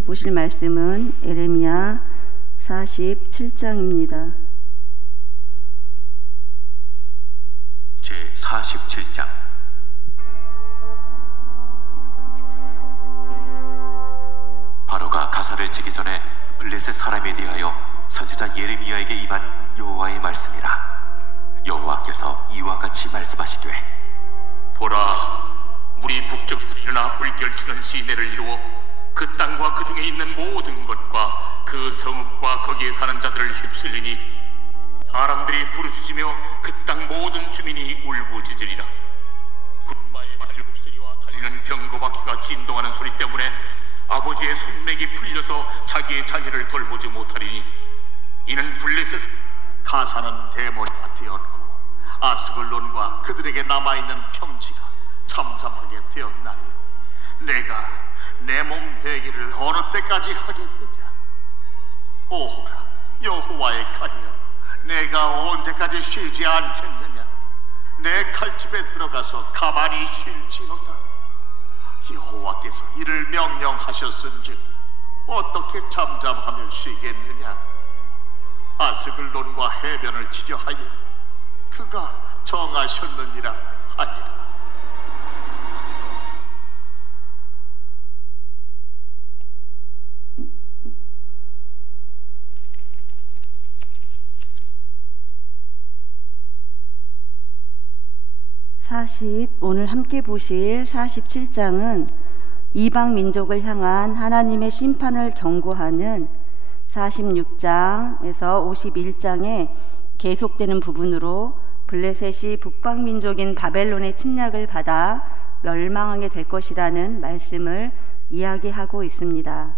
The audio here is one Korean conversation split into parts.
보실 말씀은 예레미야 47장입니다. 제 47장. 바로가 가사를 치기 전에 블레셋 사람에 대하여 선지자 예레미야에게 임한 여호와의 말씀이라. 여호와께서 이와 같이 말씀하시되, 보라, 물이 북쪽에서 일어나 물결치는 시내를 이루어 그 땅과 그 중에 있는 모든 것과 그 성읍과 거기에 사는 자들을 휩쓸리니 사람들이 부르짖으며 그 땅 모든 주민이 울부짖으리라. 군마의 발목소리와 달리는 병거바퀴가 진동하는 소리 때문에 아버지의 손맥이 풀려서 자기의 자녀를 돌보지 못하리니, 이는 블레셋 가사는 대머리가 되었고 아스글론과 그들에게 남아있는 평지가 잠잠하게 되었나니, 내가 내 몸 대기를 어느 때까지 하겠느냐? 오호라, 여호와의 칼이여, 내가 언제까지 쉬지 않겠느냐? 내 칼집에 들어가서 가만히 쉴지어다. 여호와께서 이를 명령하셨은즉 어떻게 잠잠하며 쉬겠느냐? 아스글론과 해변을 치려 하여 그가 정하셨느니라 하니라. 오늘 함께 보실 47장은 이방 민족을 향한 하나님의 심판을 경고하는 46장에서 51장에 계속되는 부분으로 블레셋이 북방 민족인 바벨론의 침략을 받아 멸망하게 될 것이라는 말씀을 이야기하고 있습니다.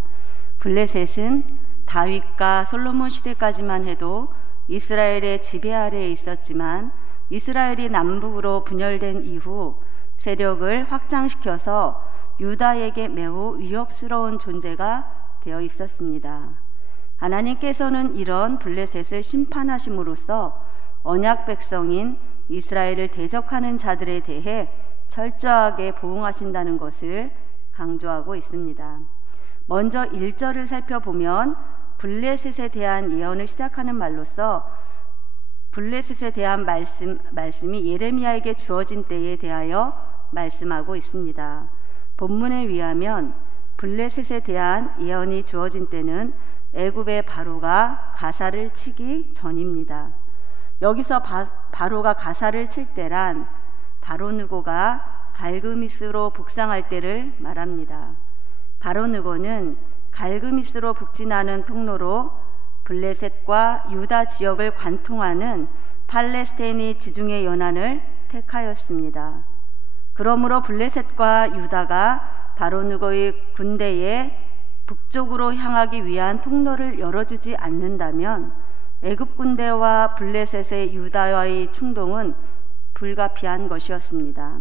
블레셋은 다윗과 솔로몬 시대까지만 해도 이스라엘의 지배 아래에 있었지만, 이스라엘이 남북으로 분열된 이후 세력을 확장시켜서 유다에게 매우 위협스러운 존재가 되어 있었습니다. 하나님께서는 이런 블레셋을 심판하심으로써 언약 백성인 이스라엘을 대적하는 자들에 대해 철저하게 보응하신다는 것을 강조하고 있습니다. 먼저 1절을 살펴보면 블레셋에 대한 예언을 시작하는 말로써 블레셋에 대한 말씀이 예레미야에게 주어진 때에 대하여 말씀하고 있습니다. 본문에 의하면 블레셋에 대한 예언이 주어진 때는 애굽의 바로가 가사를 치기 전입니다. 여기서 바로가 가사를 칠 때란 바로느고가 갈그미스로 북상할 때를 말합니다. 바로느고는 갈그미스로 북진하는 통로로 블레셋과 유다 지역을 관통하는 팔레스타인의 지중해 연안을 택하였습니다. 그러므로 블레셋과 유다가 바로느고의 군대에 북쪽으로 향하기 위한 통로를 열어주지 않는다면 애굽 군대와 블레셋의 유다와의 충동은 불가피한 것이었습니다.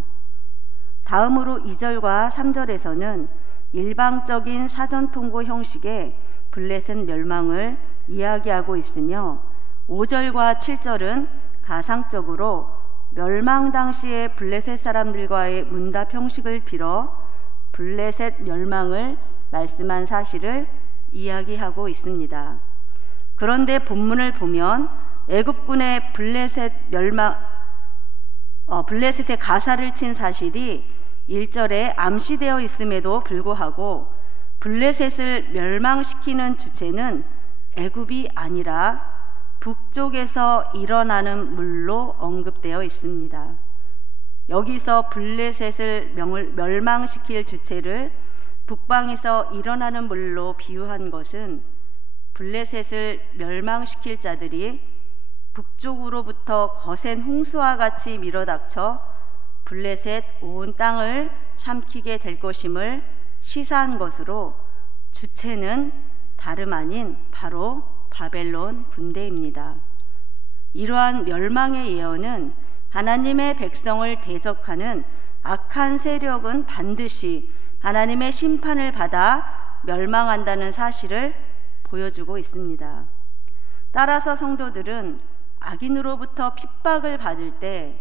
다음으로 2절과 3절에서는 일방적인 사전통고 형식의 블레셋 멸망을 이야기하고 있으며, 5절과 7절은 가상적으로 멸망 당시의 블레셋 사람들과의 문답 형식을 빌어 블레셋 멸망을 말씀한 사실을 이야기하고 있습니다. 그런데 본문을 보면 애굽군의 블레셋의 가사를 친 사실이 1절에 암시되어 있음에도 불구하고 블레셋을 멸망시키는 주체는 애굽이 아니라 북쪽에서 일어나는 물로 언급되어 있습니다. 여기서 블레셋을 멸망시킬 주체를 북방에서 일어나는 물로 비유한 것은 블레셋을 멸망시킬 자들이 북쪽으로부터 거센 홍수와 같이 밀어닥쳐 블레셋 온 땅을 삼키게 될 것임을 시사한 것으로, 주체는 다름 아닌 바로 바벨론 군대입니다. 이러한 멸망의 예언은 하나님의 백성을 대적하는 악한 세력은 반드시 하나님의 심판을 받아 멸망한다는 사실을 보여주고 있습니다. 따라서 성도들은 악인으로부터 핍박을 받을 때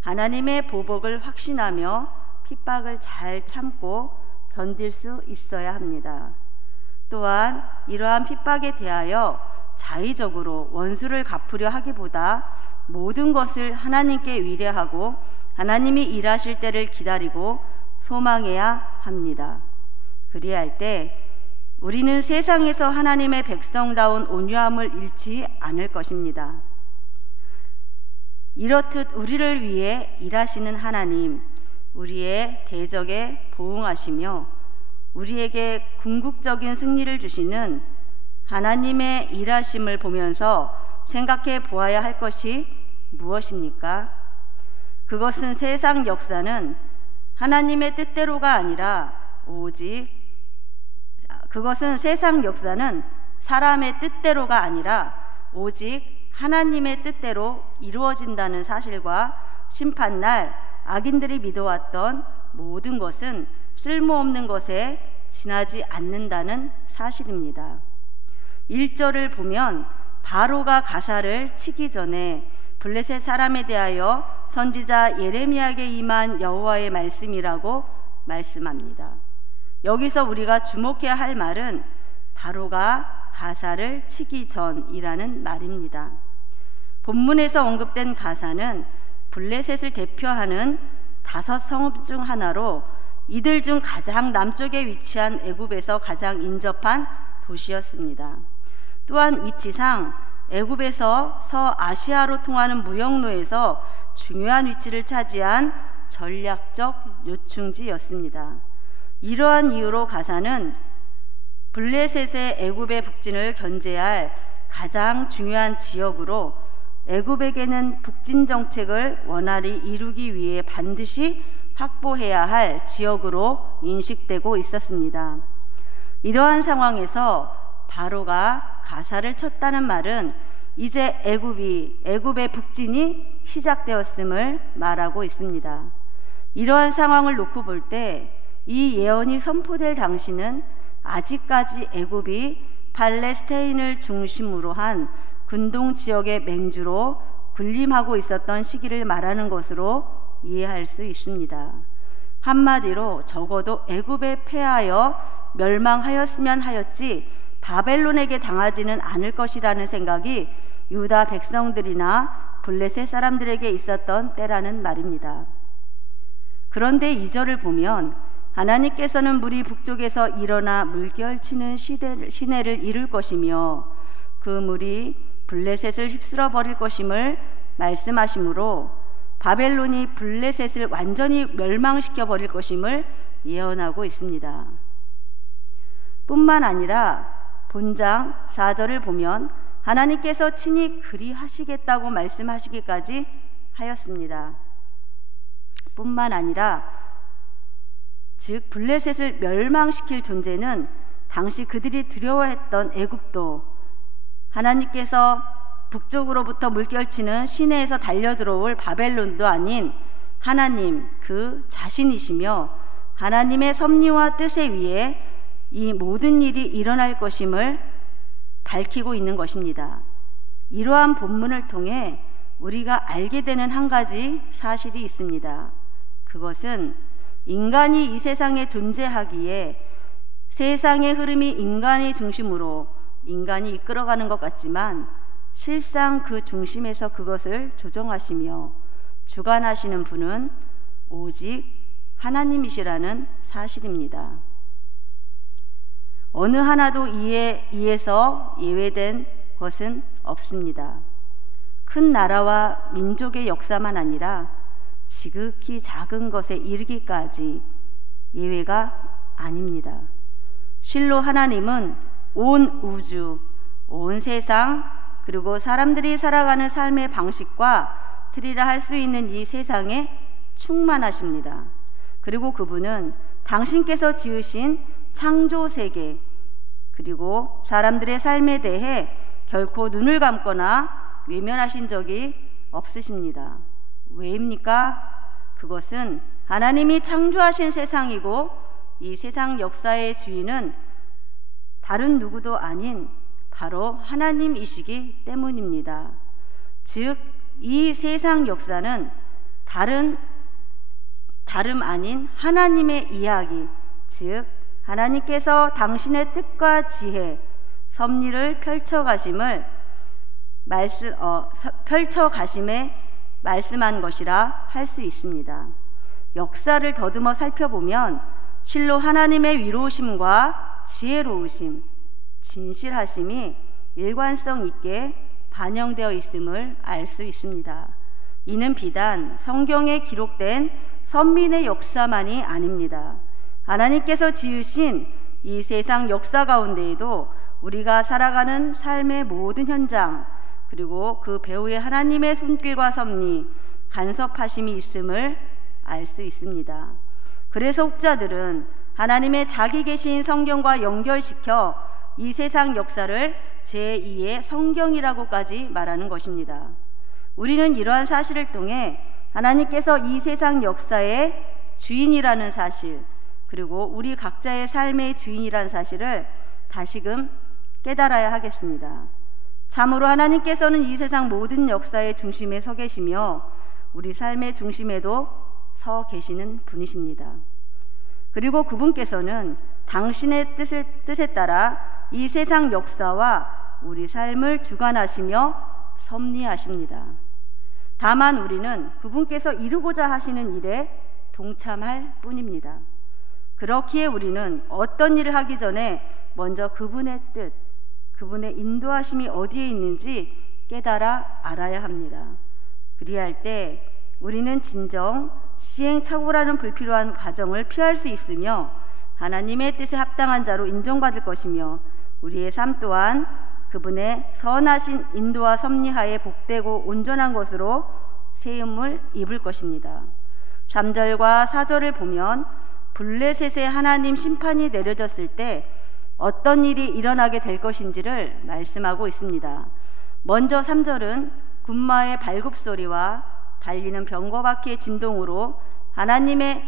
하나님의 보복을 확신하며 핍박을 잘 참고 견딜 수 있어야 합니다. 또한 이러한 핍박에 대하여 자의적으로 원수를 갚으려 하기보다 모든 것을 하나님께 의뢰하고 하나님이 일하실 때를 기다리고 소망해야 합니다. 그리할 때 우리는 세상에서 하나님의 백성다운 온유함을 잃지 않을 것입니다. 이렇듯 우리를 위해 일하시는 하나님, 우리의 대적에 보응하시며 우리에게 궁극적인 승리를 주시는 하나님의 일하심을 보면서 생각해 보아야 할 것이 무엇입니까? 그것은 세상 역사는 하나님의 뜻대로가 아니라 세상 역사는 사람의 뜻대로가 아니라 오직 하나님의 뜻대로 이루어진다는 사실과 심판날 악인들이 믿어왔던 모든 것은 쓸모없는 것에 지나지 않는다는 사실입니다. 1절을 보면 바로가 가사를 치기 전에 블레셋 사람에 대하여 선지자 예레미야에게 임한 여호와의 말씀이라고 말씀합니다. 여기서 우리가 주목해야 할 말은 바로가 가사를 치기 전이라는 말입니다. 본문에서 언급된 가사는 블레셋을 대표하는 5성읍 중 하나로 이들 중 가장 남쪽에 위치한 애굽에서 가장 인접한 도시였습니다. 또한 위치상 애굽에서 서아시아로 통하는 무역로에서 중요한 위치를 차지한 전략적 요충지였습니다. 이러한 이유로 가사는 블레셋의 애굽의 북진을 견제할 가장 중요한 지역으로 애굽에게는 북진 정책을 원활히 이루기 위해 반드시 확보해야 할 지역으로 인식되고 있었습니다. 이러한 상황에서 바로가 가사를 쳤다는 말은 이제 애굽의 북진이 시작되었음을 말하고 있습니다. 이러한 상황을 놓고 볼 때 이 예언이 선포될 당시는 아직까지 애굽이 팔레스타인을 중심으로 한 근동 지역의 맹주로 군림하고 있었던 시기를 말하는 것으로 이해할 수 있습니다. 한마디로 적어도 애굽에 패하여 멸망하였으면 하였지 바벨론에게 당하지는 않을 것이라는 생각이 유다 백성들이나 블레셋 사람들에게 있었던 때라는 말입니다. 그런데 2절을 보면 하나님께서는 물이 북쪽에서 일어나 물결치는 시내를 이룰 것이며 그 물이 블레셋을 휩쓸어 버릴 것임을 말씀하시므로 바벨론이 블레셋을 완전히 멸망시켜 버릴 것임을 예언하고 있습니다. 뿐만 아니라 본장 4절을 보면 하나님께서 친히 그리하시겠다고 말씀하시기까지 하였습니다. 뿐만 아니라 즉 블레셋을 멸망시킬 존재는 당시 그들이 두려워했던 애굽도 하나님께서 북쪽으로부터 물결치는 시내에서 달려들어올 바벨론도 아닌 하나님 그 자신이시며 하나님의 섭리와 뜻에 의해 이 모든 일이 일어날 것임을 밝히고 있는 것입니다. 이러한 본문을 통해 우리가 알게 되는 한 가지 사실이 있습니다. 그것은 인간이 이 세상에 존재하기에 세상의 흐름이 인간의 중심으로 인간이 이끌어가는 것 같지만 실상 그 중심에서 그것을 조정하시며 주관하시는 분은 오직 하나님이시라는 사실입니다. 어느 하나도 이에서 예외된 것은 없습니다. 큰 나라와 민족의 역사만 아니라 지극히 작은 것에 이르기까지 예외가 아닙니다. 실로 하나님은 온 우주, 온 세상, 그리고 사람들이 살아가는 삶의 방식과 틀이라 할 수 있는 이 세상에 충만하십니다. 그리고 그분은 당신께서 지으신 창조 세계, 그리고 사람들의 삶에 대해 결코 눈을 감거나 외면하신 적이 없으십니다. 왜입니까? 그것은 하나님이 창조하신 세상이고 이 세상 역사의 주인은 다른 누구도 아닌 바로 하나님이시기 때문입니다. 즉, 이 세상 역사는 다름 아닌 하나님의 이야기, 즉 하나님께서 당신의 뜻과 지혜, 섭리를 펼쳐가심에 말씀한 것이라 할 수 있습니다. 역사를 더듬어 살펴보면 실로 하나님의 위로우심과 지혜로우심, 진실하심이 일관성 있게 반영되어 있음을 알 수 있습니다. 이는 비단 성경에 기록된 선민의 역사만이 아닙니다. 하나님께서 지으신 이 세상 역사 가운데에도 우리가 살아가는 삶의 모든 현장, 그리고 그 배후에 하나님의 손길과 섭리, 간섭하심이 있음을 알 수 있습니다. 그래서 혹자들은 하나님의 자기 계신 성경과 연결시켜 이 세상 역사를 제2의 성경이라고까지 말하는 것입니다. 우리는 이러한 사실을 통해 하나님께서 이 세상 역사의 주인이라는 사실, 그리고 우리 각자의 삶의 주인이라는 사실을 다시금 깨달아야 하겠습니다. 참으로 하나님께서는 이 세상 모든 역사의 중심에 서 계시며 우리 삶의 중심에도 서 계시는 분이십니다. 그리고 그분께서는 당신의 뜻에 따라 이 세상 역사와 우리 삶을 주관하시며 섭리하십니다. 다만 우리는 그분께서 이루고자 하시는 일에 동참할 뿐입니다. 그렇기에 우리는 어떤 일을 하기 전에 먼저 그분의 뜻, 그분의 인도하심이 어디에 있는지 깨달아 알아야 합니다. 그리할 때 우리는 진정 시행착오라는 불필요한 과정을 피할 수 있으며 하나님의 뜻에 합당한 자로 인정받을 것이며 우리의 삶 또한 그분의 선하신 인도와 섭리하에 복되고 온전한 것으로 세움을 입을 것입니다. 3절과 4절을 보면 블레셋의 하나님 심판이 내려졌을 때 어떤 일이 일어나게 될 것인지를 말씀하고 있습니다. 먼저 3절은 군마의 발굽소리와 달리는 병거바퀴의 진동으로 하나님의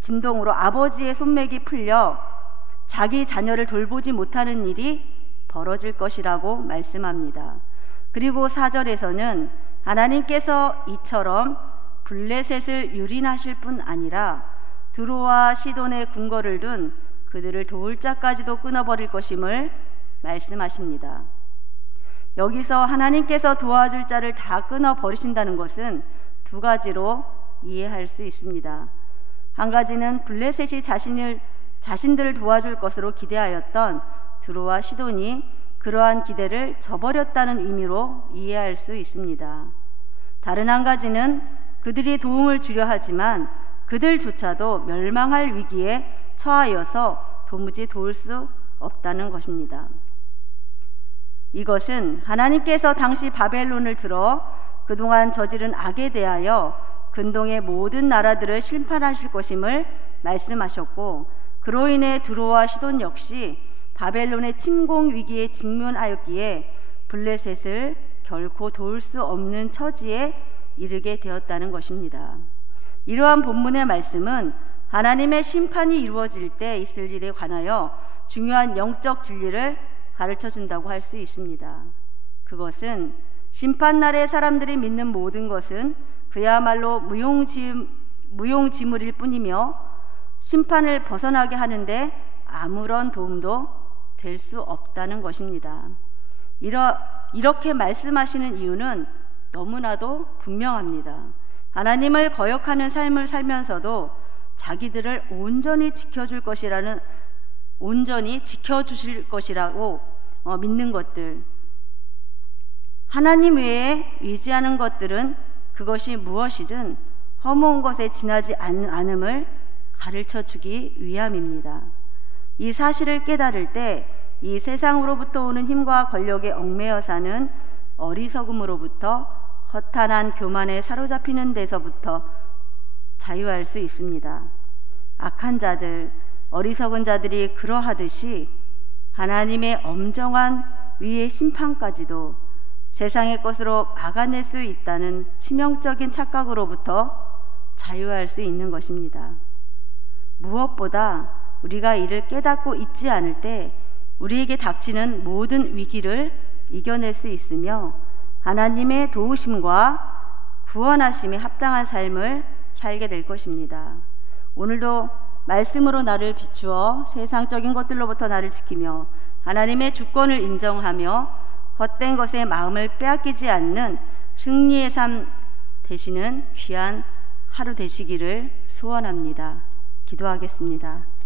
진동으로 아버지의 손맥이 풀려 자기 자녀를 돌보지 못하는 일이 벌어질 것이라고 말씀합니다. 그리고 4절에서는 하나님께서 이처럼 블레셋을 유린하실 뿐 아니라 두로와 시돈의 궁궐을 둔 그들을 도울 자까지도 끊어버릴 것임을 말씀하십니다. 여기서 하나님께서 도와줄 자를 다 끊어버리신다는 것은 두 가지로 이해할 수 있습니다. 한 가지는 블레셋이 자신들을 도와줄 것으로 기대하였던 두로와 시돈이 그러한 기대를 저버렸다는 의미로 이해할 수 있습니다. 다른 한 가지는 그들이 도움을 주려 하지만 그들조차도 멸망할 위기에 처하여서 도무지 도울 수 없다는 것입니다. 이것은 하나님께서 당시 바벨론을 들어 그동안 저지른 악에 대하여 근동의 모든 나라들을 심판하실 것임을 말씀하셨고, 그로 인해 두로와 시돈 역시 바벨론의 침공 위기에 직면하였기에 블레셋을 결코 도울 수 없는 처지에 이르게 되었다는 것입니다. 이러한 본문의 말씀은 하나님의 심판이 이루어질 때 있을 일에 관하여 중요한 영적 진리를 가르쳐 준다고 할 수 있습니다. 그것은 심판날에 사람들이 믿는 모든 것은 그야말로 무용지물일 뿐이며 심판을 벗어나게 하는데 아무런 도움도 될 수 없다는 것입니다. 이렇게 말씀하시는 이유는 너무나도 분명합니다. 하나님을 거역하는 삶을 살면서도 자기들을 온전히 지켜주실 것이라고 믿는 것들, 하나님 외에 의지하는 것들은 그것이 무엇이든 허무한 것에 지나지 않음을 가르쳐 주기 위함입니다. 이 사실을 깨달을 때 이 세상으로부터 오는 힘과 권력에 얽매여 사는 어리석음으로부터 허탄한 교만에 사로잡히는 데서부터 자유할 수 있습니다. 악한 자들, 어리석은 자들이 그러하듯이 하나님의 엄정한 위의 심판까지도 세상의 것으로 막아낼 수 있다는 치명적인 착각으로부터 자유할 수 있는 것입니다. 무엇보다 우리가 이를 깨닫고 있지 않을 때 우리에게 닥치는 모든 위기를 이겨낼 수 있으며 하나님의 도우심과 구원하심에 합당한 삶을 살게 될 것입니다. 오늘도 말씀으로 나를 비추어 세상적인 것들로부터 나를 지키며 하나님의 주권을 인정하며 헛된 것에 마음을 빼앗기지 않는 승리의 삶 되시는 귀한 하루 되시기를 소원합니다. 기도하겠습니다.